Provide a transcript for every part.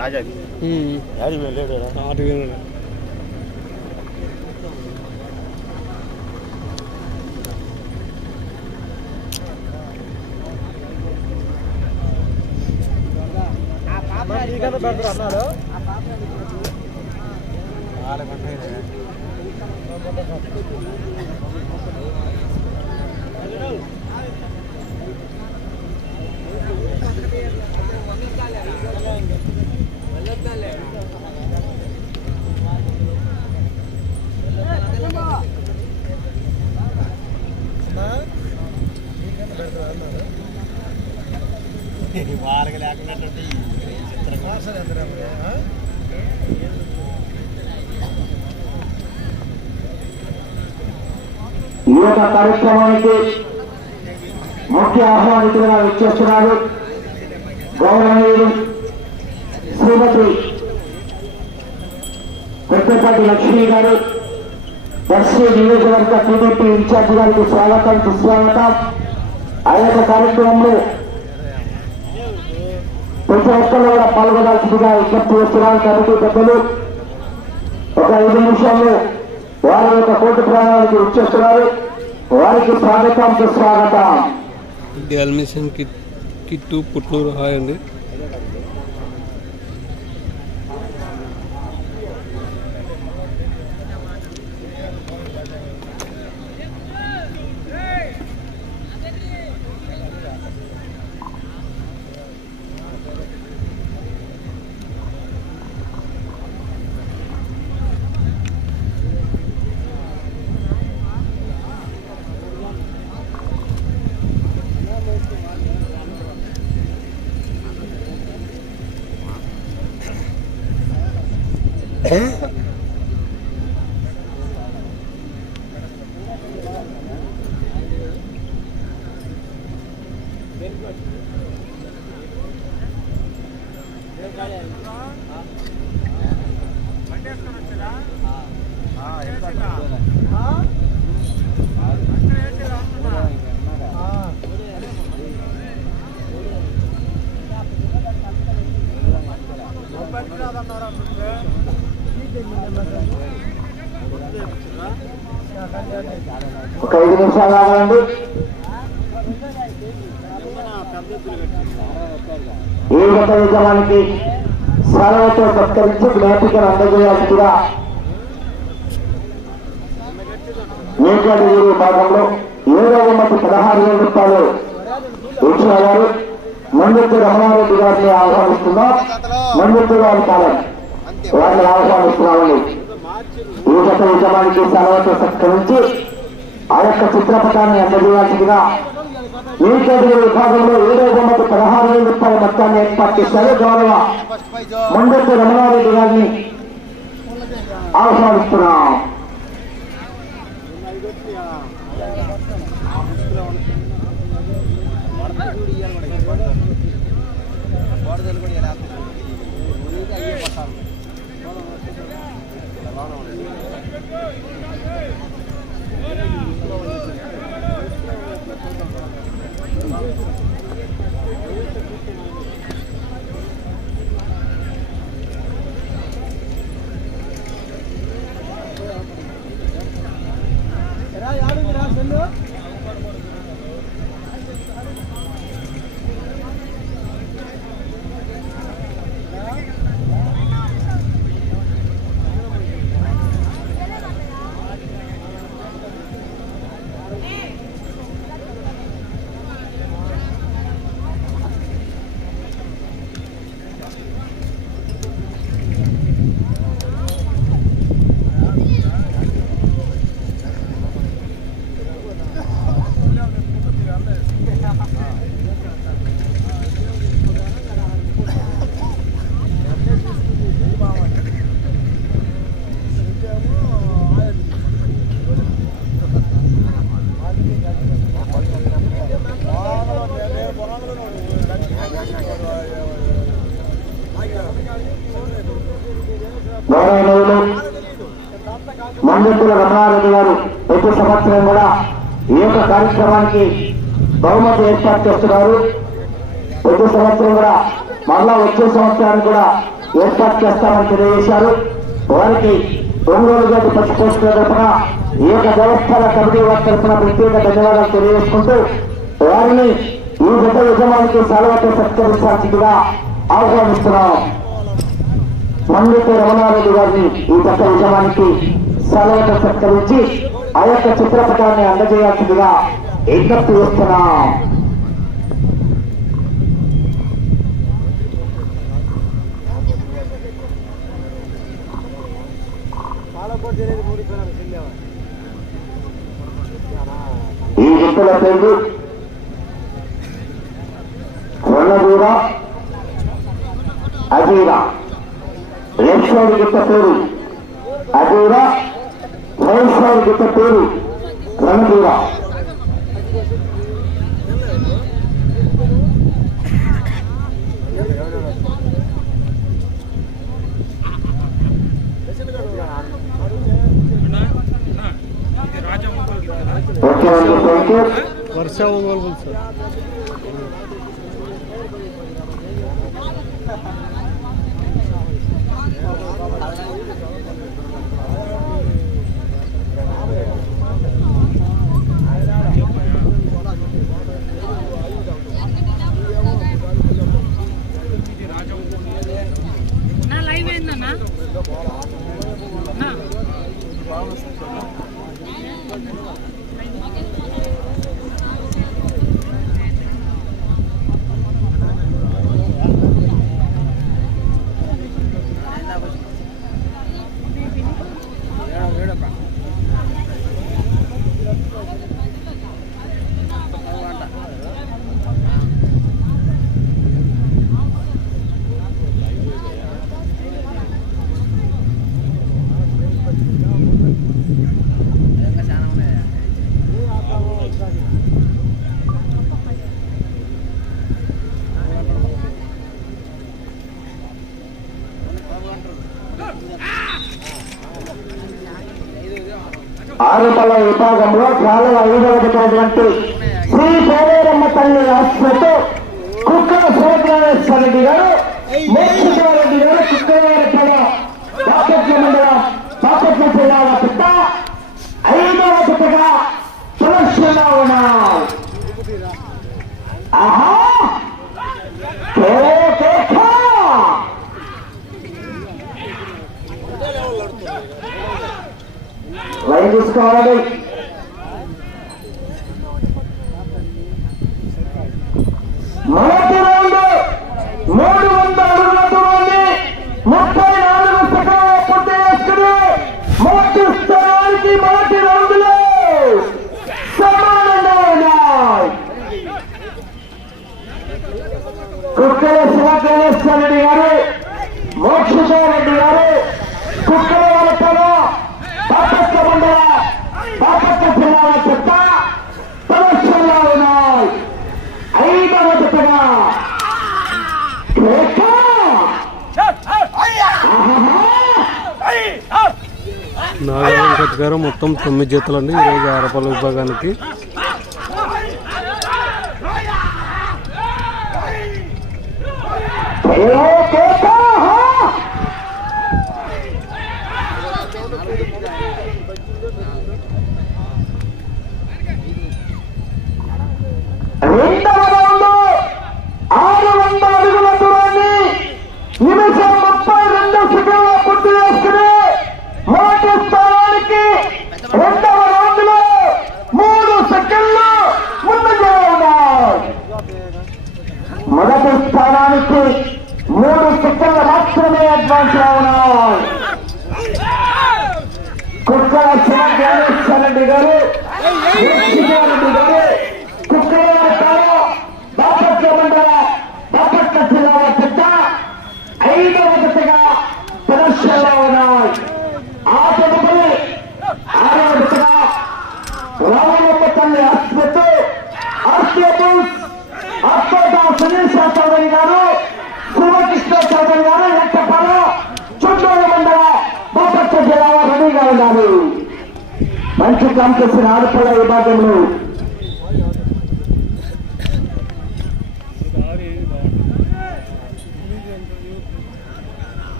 ராஜாக்கு யாரு ஆறு பேர். యొక్క కార్యక్రమానికి ముఖ్య ఆహ్వానితులుగా విచ్చేస్తున్నారు గౌరవనీయులు శ్రీమతి కొత్తపాటి లక్ష్మి గారు దర్శి నియోజకవర్గ టీడీపీ ఇన్ఛార్జి గారికి స్వాగతం సుస్వాగతం. ఆ యొక్క కార్యక్రమంలో ప్రతి ఒక్కరు కూడా పాల్గొనాల్సిందిగా విజ్ఞప్తి చేస్తున్నారు. కమిటీ పెద్దలు ఒక ఐదు నిమిషాల్లో వారి యొక్క కోర్టు ప్రాణాలకు వచ్చేస్తున్నారు. వారికి స్వాగతం సుస్వాగతం. DL mission Kittu Putluru hi అండి. Eh? సత్కరించి జ్ఞాపికను అందజేయాల్సిందిగా ఏకాదిగురు భాగంలో ఏడవ ఉన్నది పదహారు వేల రూపాయలు వచ్చిన గారు మందిత్తు రమణారెడ్డి గారిని ఆహ్వానిస్తున్నాం. మందిత్తు గారి కాలం వారిని ఆహ్వానిస్తున్నామని. ఈ గత యజమానికి సెలవుతో సత్కరించి ఆ యొక్క చిత్రపటాన్ని అందజేయాల్సిందిగా ఈ కేటగిరీ విభాగంలో ఏడో బొమ్మకు పదహారు వేల రూపాయల మొత్తాన్ని ఏర్పాటు చేశారు గౌరవ మండపు రమణారెడ్డి గారిని ఆహ్వానిస్తున్నాం బహుమతి ఏర్పాటు చేస్తున్నారు. ప్రతి సంవత్సరం కూడా మళ్ళా వచ్చే సంవత్సరానికి కూడా ఏర్పాటు చేస్తామని తెలియజేశారు. వారికి ఒంగోలు గడ్డి పచ్చిపోషకుల తరఫున ఈ యొక్క దేవస్థాన కమిటీ వారి తరఫున ప్రత్యేక ధన్యవాదాలు తెలియజేసుకుంటూ వారిని ఈ గత యజమానికి సెలవుతో సత్కరించాల్సిందిగా ఆహ్వానిస్తున్నాం. మండలి రమణారెడ్డి గారిని ఈ గత యజమానికి సెలవుతో సత్కరించి ఆ యొక్క చిత్రపటాన్ని అందజేయాల్సిందిగా విజ్ఞప్తి చేస్తున్నాం ఈ వ్యక్తుల పేరు రణవీర అజీర. లెఫ్ట్ సైడ్ గిట్ట పేరు. అజీర రైట్ సైడ్ పేరు. రణవీర వర్ష ఒంగోలు సార్ నా లైవ్ ఏందన్నా నా ఆరుపల్ల విభాగంలో చాలా ఐదవటువంటి శ్రీ పోలేరమ్మ తల్లి ఆశ్రతో కుక్కల శివగ్రామేశ్వర రెడ్డి గారు మోక్షికారెడ్డి గారు కుక్కవారిపడ పాపట్ల మండలం పాపట్ల జిల్లాల పిట్ట ఐదవ పిట్టగా ప్రదర్శనలో ఉన్నాయి ఆహా కేకే కే. లైన్ తీసుకోవాలండి మొదటి రౌండ్ మూడు వందల అడుగుల దూరాన్ని ముప్పై నాలుగు సెకండ్ల పూర్తి చేసుకుని మొదటి స్థానానికి మొదటి రౌండ్లో సమానంగా ఉన్నాయి కుక్కల శివగణేశ్వర రెడ్డి గారు మోక్షితారెడ్డి గారు కుక్కల వాళ్ళ బాపట్ల మండల బాపట్ల జిల్లాల చెత్త ప్రదర్శనలో ఉన్నాయి ఐదవ జతగా కేక. ఆహాహా. గారు మొత్తం తొమ్మిది జతలు అండి ఈరోజు ఆరపల్లి విభాగానికి Oh!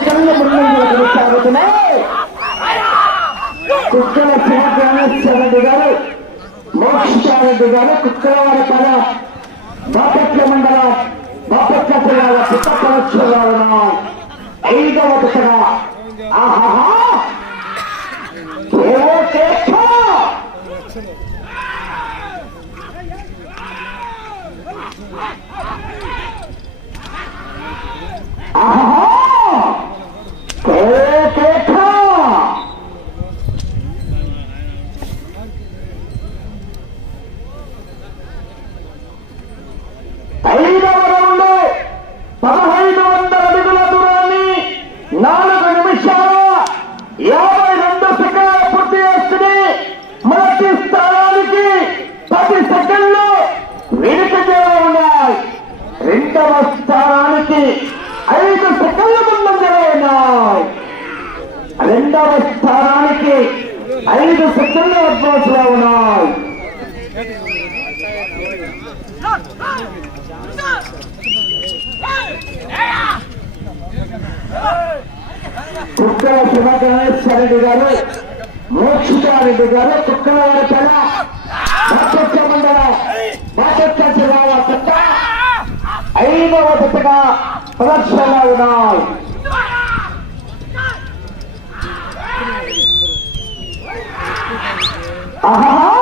క్షణంలో ముందు కొనసాగుతున్నాయి కుక్కల శివగ్రామేశ్వరరెడ్డి గారు మోక్షారెడ్డి గారు కుక్కలవారిపల బాపట్ల మండలం బాపట్ల జిల్లాల పుట్టపరచులను ఐదవ దశగా ఆహా విధంగా ప్రదర్శనలో ఉన్నాయి ఆహా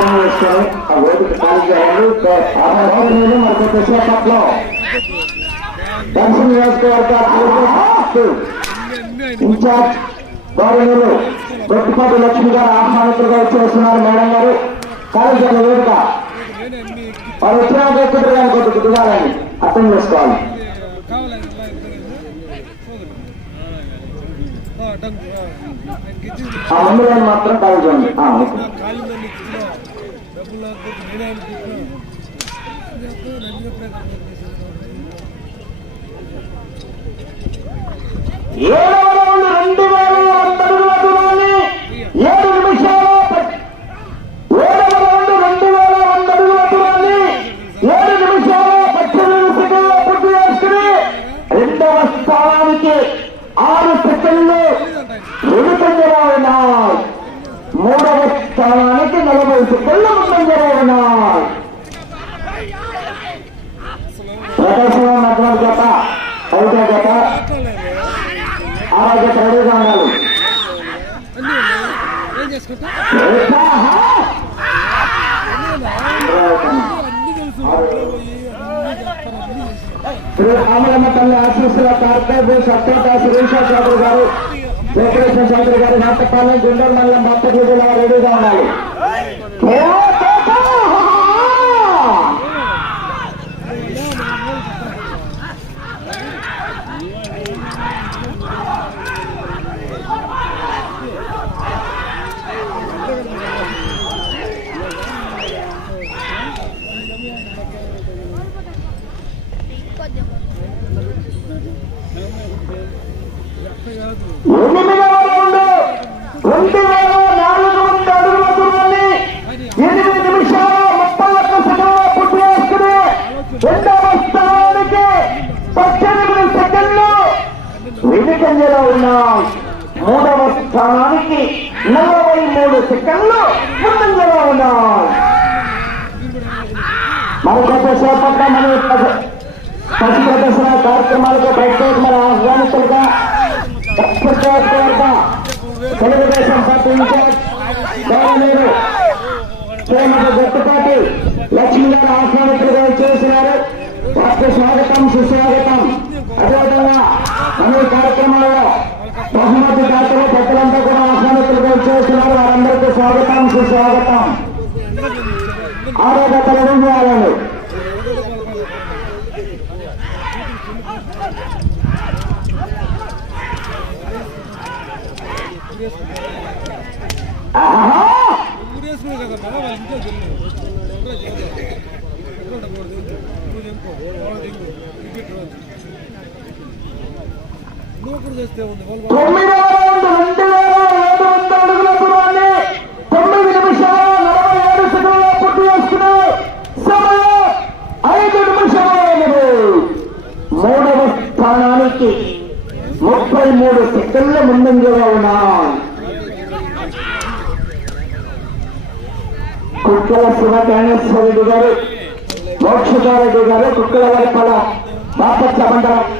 మొత్తం వేసుకొని ఆ ఓటుకు ఖాళీ చేయాలి ఆమె మనకు కృష్ణపట్నం దర్శన నియోజకవర్గ ఇన్ఛార్జ్ గౌరవలు గొప్పపాటి లక్ష్మి గారు ఆహ్వానితులుగా వచ్చేస్తున్నారు మేడం గారు ఖాళీ చేయాలి ఓటుక వారు వచ్చినాక ఎక్కువ కొద్దిగా దిగాలని అర్థం చేసుకోవాలి మాత్రం ఖాళీ నేనే అనిపించిన శ్రీ రామరమ్మ తల్లి ఆశీస్సుల కార్తవ్య సత్యత చౌదరి గారు వెంకటేశ్వర చౌదరి గారు నాటపాలెం గుండెల మల్ల బాపట్ల జిల్లా రెడీగా ఏకాహా! ఎనిమిదవ రౌండ్ రెండు వేల నాలుగు వందల అడుగుల దూరాన్ని ఎనిమిది నిమిషాల ముప్పై ఒక్క సెకండ్ల పూర్తి చేసుకుని రెండవ స్థానానికి పద్దెనిమిది సెకండ్లు వెనుకంజలో ఉన్నాం మూడవ స్థానానికి నలభై మూడు సెకండ్లు ముందంజలో ఉన్నాం మరికొంత సేపట్లో మన పశు ప్రదర్శన కార్యక్రమాలకు ప్రత్యేకమైన ఆహ్వానితులుగా తెలుగుదేశం పార్టీ ఇన్ఛార్జ్ గౌరవనీయులు శ్రీమతి గొప్పపాటి లక్ష్మి గారు ఆహ్వానితులుగా చేసినారు. వారికి స్వాగతం సుస్వాగతం. అదేవిధంగా మన కార్యక్రమాల్లో బహుమతి దాతలు పెద్దలంతా కూడా ఆహ్వానితులుగా చేస్తున్నారు వారందరికీ స్వాగతం సుస్వాగతం. ఆరోగ్య కలగం చేయాలండి. ఆహా! నువ్వు రౌండ్ రెండు వేల ఏడు వందల అడుగుల దూరాన్ని తొమ్మిది నిమిషాల నలభై ఏడు సెకండ్ల పూర్తి చేసుకుని సమయం ఐదు నిమిషాలు మూడవ స్థానానికి ముప్పై మూడు సెకండ్ల ముందంజలో ఉన్నాయి కుక్కల శివ జ్ఞానేశ్వరుడు గారు మోక్షకారెడ్డి గారు కుక్కల వరపల బాపట్ల మండలం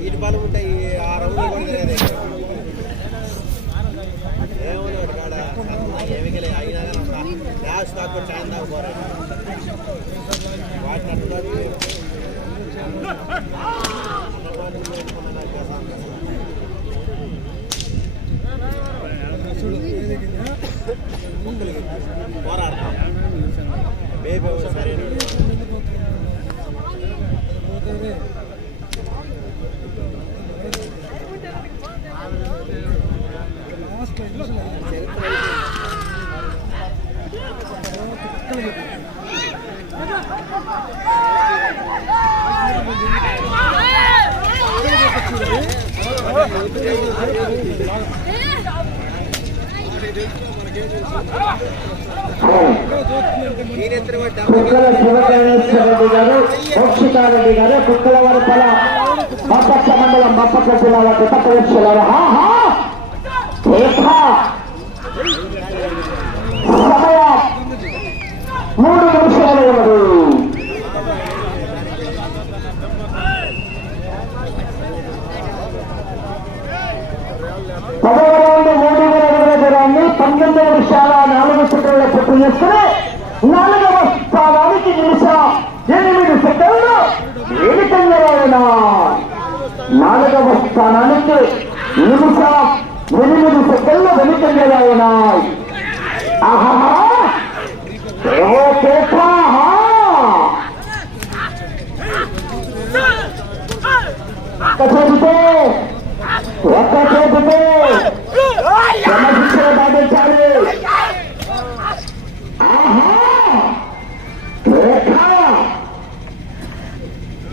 ఇటు బలం ఉంటాయి ఆ రౌండ్ కొడతలేదు కాడ ఏమికలే అయినా గ్యాస్ కాకుండా చాయ్ దాకా పోరాడు వాటిని పోరాడతాం బేబీ సరైన పోతే లాస్ట్ ఐదు నిమిషాలు అయ్యింది. నేనెత్తరు పడ్డా కుక్కల శివగణేశ్వరరెడ్డి గారు మోక్షికారెడ్డి గారు కుక్కల వరపల బాపట్ల మండలం బాపట్ల జిల్లాల గత పరీక్షల సమయం మూడు నిమిషాలు ఉన్నది పదవ రౌండ్ మూడు వేల అడుగుల దూరాన్ని పంతొమ్మిది నిమిషాల నాలుగు సెకండ్ల పూర్తి చేసుకుని నాలుగవ స్థానానికి నిమిషం ఎనిమిది సెకండ్లు వేదికంగా నాలుగవ స్థానానికి నిమిషం ఎనిమిది సెకండ్లు వెనుకంగా ఉన్నాయి ఆహా ఏవో కేకాహా చెబితే ఒక్క చేతితో క్రమశిక్షణ పాటించాలి ఆహా! రేఖ!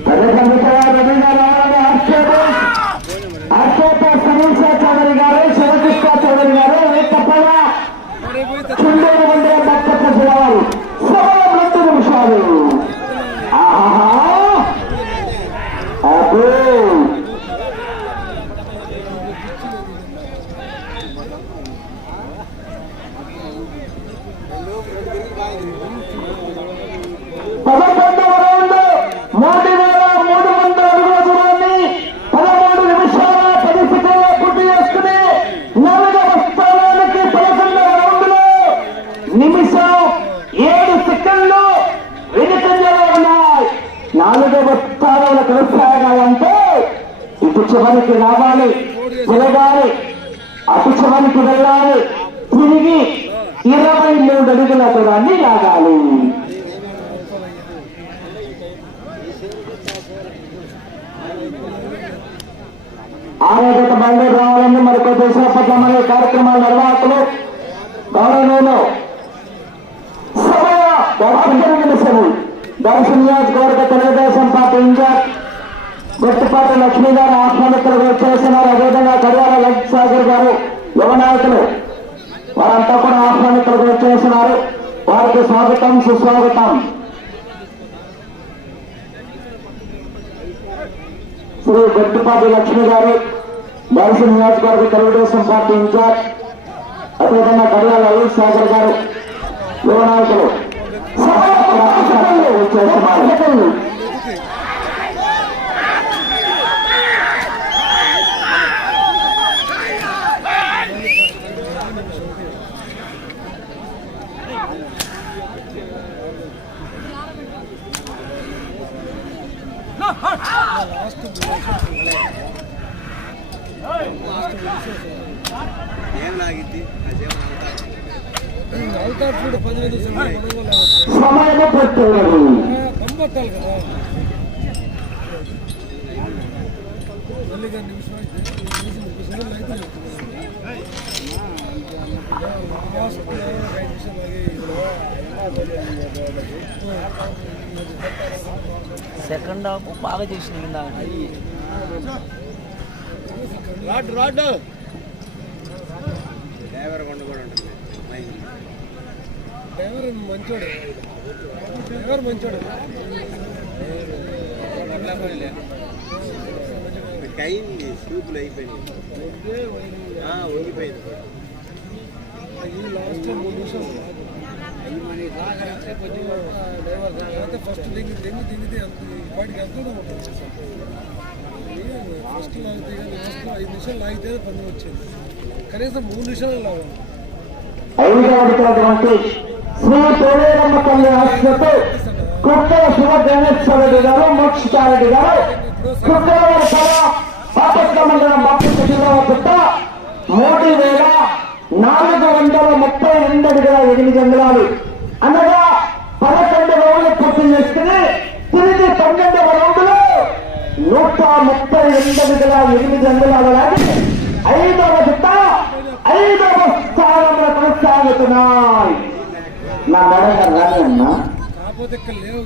తల్లిదండ్రుల రవీంద్ర రావాలని ఆక్షేపం ఆక్షేప సమీక్ష చౌదరి గారు శివకృష్ణ చౌదరి గారు రేఖపల చుండూరు మండల భక్త జిల్లావారు సమయం రెండు నిమిషాలు ఆహా అబ్బో పదకొండవ రౌండ్ మూడు వేల మూడు వందల అడుగుల దూరాన్ని పదమూడు నిమిషాల పది సెకండ్ల పూర్తి చేసుకుని నాలుగవ స్థానానికి పదకొండవ రౌండ్లో నిమిషం ఏడు సెకండ్లు వెనుకంజలో ఉన్నాయి నాలుగవ కొనసాగాలంటే ఇటు చివరికి రావాలి తిరగాలి అటు చివరికి వెళ్ళాలి తిరిగి ఇరవై మూడు అడుగుల దూరాన్ని లాగాలి. ఆరోగ్యత బయలుదేరి రావాలని మరి కొద్ది పట్ల మన కార్యక్రమాల నిర్వాహకులు గౌరవంలో సమయ దర్శన నిమిషము నియోజకవర్గ తెలుగుదేశం పార్టీ ఇన్ఛార్జ్ గొట్టిపాటి లక్ష్మీ గారు ఆత్మహత్యలు చేస్తున్నారు. అదేవిధంగా గడియాల లలిత్ సాగర్ గారు యువ నాయకులు వారంతా కూడా ఆహ్వానితులు చేస్తున్నారు. వారికి స్వాగతం సుస్వాగతం. శ్రీ గట్టిపాటి లక్ష్మి గారు దర్శన నియోజకవర్గ తెలుగుదేశం పార్టీ ఇన్ఛార్జ్ అదేవిధంగా గడియాల లలిత్ సాగర్ గారు యువ నాయకులు. వచ్చేస్తున్నారు ఆగి సెకండ్ హాఫ్ బాగా చేసిన రాడ్ రాడ్ డ్రైవర్ కొండ. డ్రైవర్ మంచోడు. డ్రైవర్ మంచోడు. అయింది సూపులు అయిపోయినాయి. వంగిపోయింది ఈ లాస్ట్ మూడు నిమిషాలు. అయితే ఫస్ట్ దిగి దిగి దిగితే అంత వాటికి దూరం ఉంటుంది. ఫస్ట్ లాగితే కానీ లాస్ట్లో ఐదు నిమిషాలు లాగితే పందెం వచ్చింది. కనీసం మూడు నిమిషాలు లాగాలి అడుగుతున్నటువంటి శ్రీ తోలేరమ్మ తల్లి ఆశ్రతో కుక్కల శివ గణేశ్వర రెడ్డి గారు మోక్షితారెడ్డి గారు కుక్కల వరసల బాపట్ల మండలం బాపట్ల జిల్లా చుట్ట మూడు వేల నాలుగు వందల ముప్పై రెండు అడుగుల ఎనిమిది అంగుళాలు అనగా పదకొండు రోజులు పూర్తి చేసుకుని తిరిగి పన్నెండవ రోజులు నూట ముప్పై రెండు అడుగుల ఎనిమిది అంగుళాలు లాగి ఐదవ చుట్ట ఐదవ స్థానంలో కొనసాగుతున్నాయి. నా మెడగా రాని అన్నా కాకపోతే ఇక్కడ లేవు